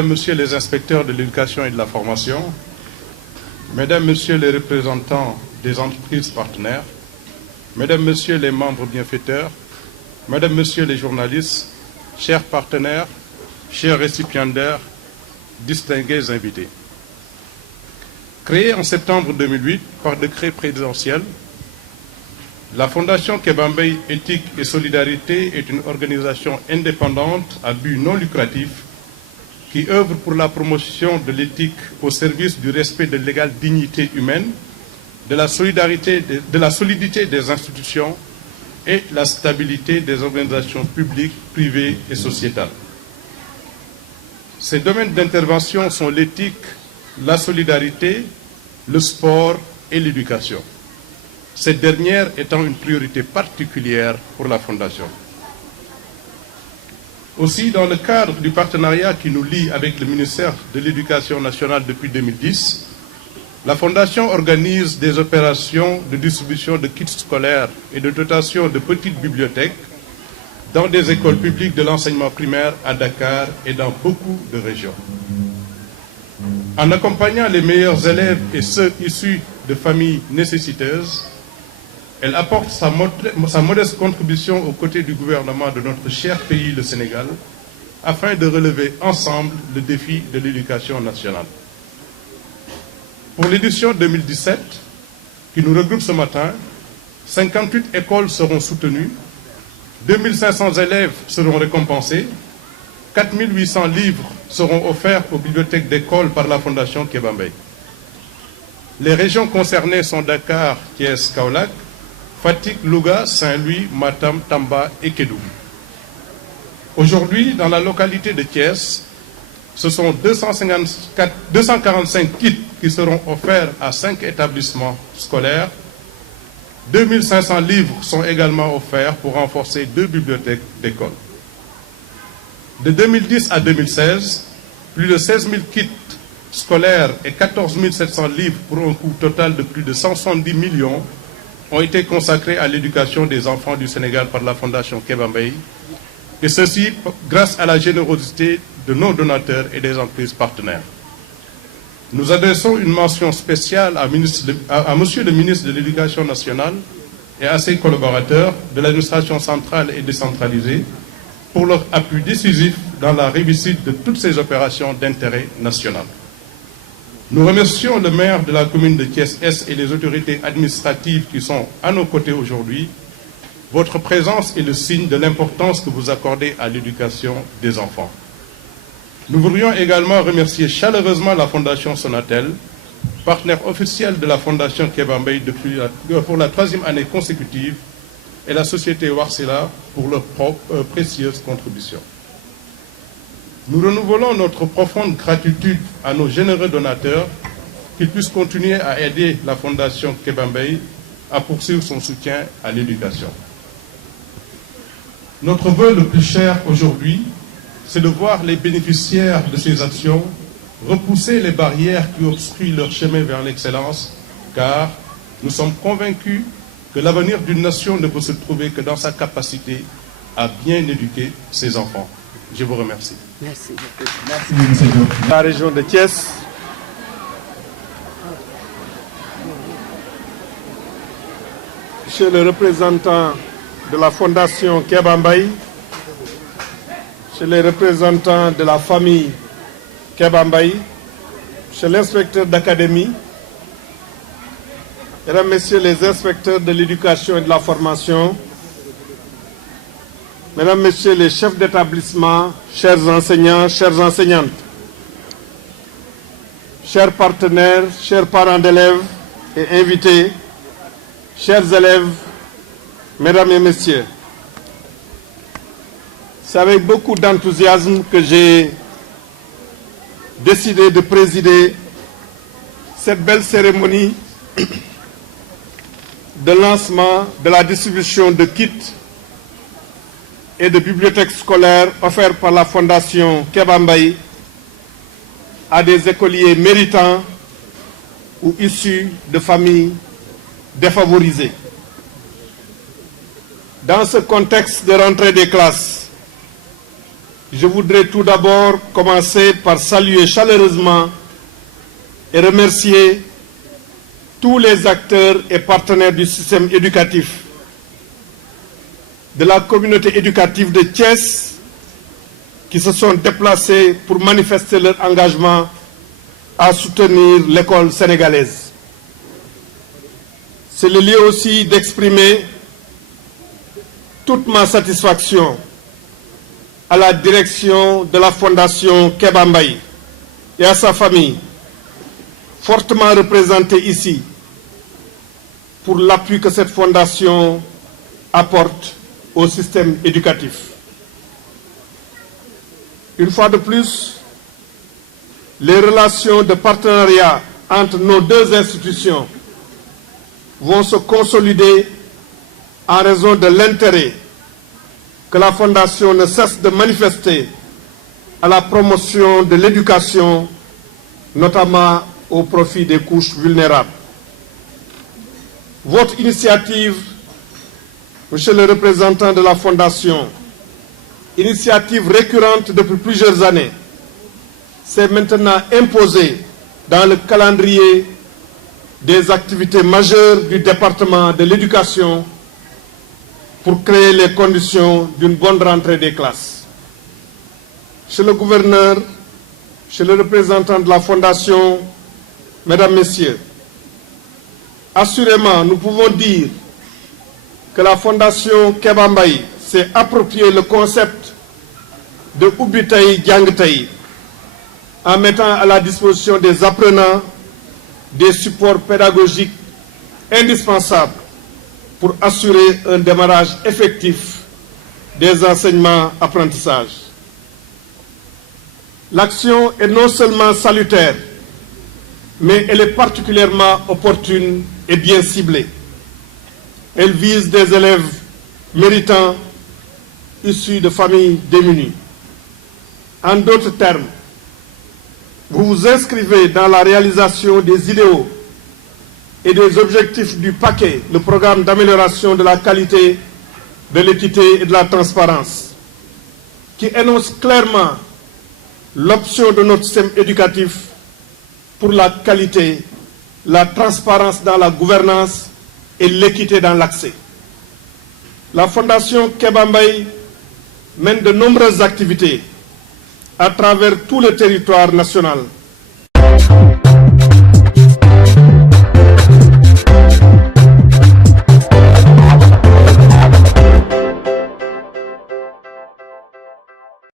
Mesdames, Messieurs les inspecteurs de l'éducation et de la formation, Mesdames, Messieurs les représentants des entreprises partenaires, Mesdames, Messieurs les membres bienfaiteurs, Mesdames, Messieurs les journalistes, chers partenaires, chers récipiendaires, distingués invités. Créée en septembre 2008 par décret présidentiel, la Fondation Kéba Mbaye Éthique et Solidarité est une organisation indépendante à but non lucratif qui œuvre pour la promotion de l'éthique au service du respect de l'égale dignité humaine, de la solidarité, de la solidité des institutions et la stabilité des organisations publiques, privées et sociétales. Ces domaines d'intervention sont l'éthique, la solidarité, le sport et l'éducation. Cette dernière étant une priorité particulière pour la Fondation. Aussi, dans le cadre du partenariat qui nous lie avec le ministère de l'Éducation nationale depuis 2010, la Fondation organise des opérations de distribution de kits scolaires et de dotation de petites bibliothèques dans des écoles publiques de l'enseignement primaire à Dakar et dans beaucoup de régions. En accompagnant les meilleurs élèves et ceux issus de familles nécessiteuses, elle apporte sa modeste contribution aux côtés du gouvernement de notre cher pays, le Sénégal, afin de relever ensemble le défi de l'éducation nationale. Pour l'édition 2017, qui nous regroupe ce matin, 58 écoles seront soutenues, 2500 élèves seront récompensés, 4800 livres seront offerts aux bibliothèques d'école par la Fondation Kéba Mbaye. Les régions concernées sont Dakar, Thiès, Kaolack, Fatick, Louga, Saint-Louis, Matam, Tamba et Kédougou. Aujourd'hui, dans la localité de Thiès, ce sont 245 kits qui seront offerts à 5 établissements scolaires. 2500 livres sont également offerts pour renforcer 2 bibliothèques d'école. De 2010 à 2016, plus de 16 000 kits scolaires et 14 700 livres pour un coût total de plus de 170 millions ont été consacrés à l'éducation des enfants du Sénégal par la Fondation Kéba Mbaye, et ceci grâce à la générosité de nos donateurs et des entreprises partenaires. Nous adressons une mention spéciale à Monsieur le ministre de l'Éducation nationale et à ses collaborateurs de l'administration centrale et décentralisée pour leur appui décisif dans la réussite de toutes ces opérations d'intérêt national. Nous remercions le maire de la commune de Thiès-Est et les autorités administratives qui sont à nos côtés aujourd'hui. Votre présence est le signe de l'importance que vous accordez à l'éducation des enfants. Nous voudrions également remercier chaleureusement la Fondation Sonatel, partenaire officiel de la Fondation Kéba Mbaye pour la 3e année consécutive, et la société Warsila pour leur précieuse contribution. Nous renouvelons notre profonde gratitude à nos généreux donateurs qu'ils puissent continuer à aider la Fondation Kéba Mbaye à poursuivre son soutien à l'éducation. Notre vœu le plus cher aujourd'hui, c'est de voir les bénéficiaires de ces actions repousser les barrières qui obstruent leur chemin vers l'excellence, car nous sommes convaincus que l'avenir d'une nation ne peut se trouver que dans sa capacité à bien éduquer ses enfants. Je vous remercie. Merci. Merci, M. Diop. La région de Thiès, Monsieur le représentant de la Fondation Kéba Mbaye, Monsieur les représentants de la famille Kéba Mbaye, Monsieur l'inspecteur d'académie, Mesdames, Messieurs les inspecteurs de l'éducation et de la formation, Mesdames, Messieurs les chefs d'établissement, chers enseignants, chères enseignantes, chers partenaires, chers parents d'élèves et invités, chers élèves, Mesdames et Messieurs, c'est avec beaucoup d'enthousiasme que j'ai décidé de présider cette belle cérémonie de lancement de la distribution de kits et de bibliothèques scolaires offerts par la Fondation Kéba Mbaye à des écoliers méritants ou issus de familles défavorisées. Dans ce contexte de rentrée des classes, je voudrais tout d'abord commencer par saluer chaleureusement et remercier tous les acteurs et partenaires du système éducatif, de la communauté éducative de Thiès, qui se sont déplacés pour manifester leur engagement à soutenir l'école sénégalaise. C'est le lieu aussi d'exprimer toute ma satisfaction à la direction de la Fondation Kéba Mbaye et à sa famille, fortement représentée ici, pour l'appui que cette fondation apporte au système éducatif. Une fois de plus, les relations de partenariat entre nos deux institutions vont se consolider en raison de l'intérêt que la Fondation ne cesse de manifester à la promotion de l'éducation, notamment au profit des couches vulnérables. Votre initiative, Monsieur le représentant de la Fondation, initiative récurrente depuis plusieurs années, s'est maintenant imposée dans le calendrier des activités majeures du département de l'éducation pour créer les conditions d'une bonne rentrée des classes. Monsieur le gouverneur, Monsieur le représentant de la Fondation, Mesdames, Messieurs, assurément, nous pouvons dire que la Fondation Kéba Mbaye s'est approprié le concept de Ubbi Tay Jàng Tay en mettant à la disposition des apprenants des supports pédagogiques indispensables pour assurer un démarrage effectif des enseignements-apprentissages. L'action est non seulement salutaire, mais elle est particulièrement opportune et bien ciblée. Elle vise des élèves méritants issus de familles démunies. En d'autres termes, vous vous inscrivez dans la réalisation des idéaux et des objectifs du paquet, le programme d'amélioration de la qualité, de l'équité et de la transparence, qui énonce clairement l'option de notre système éducatif pour la qualité, la transparence dans la gouvernance et l'équité dans l'accès. La Fondation Kéba Mbaye mène de nombreuses activités à travers tout le territoire national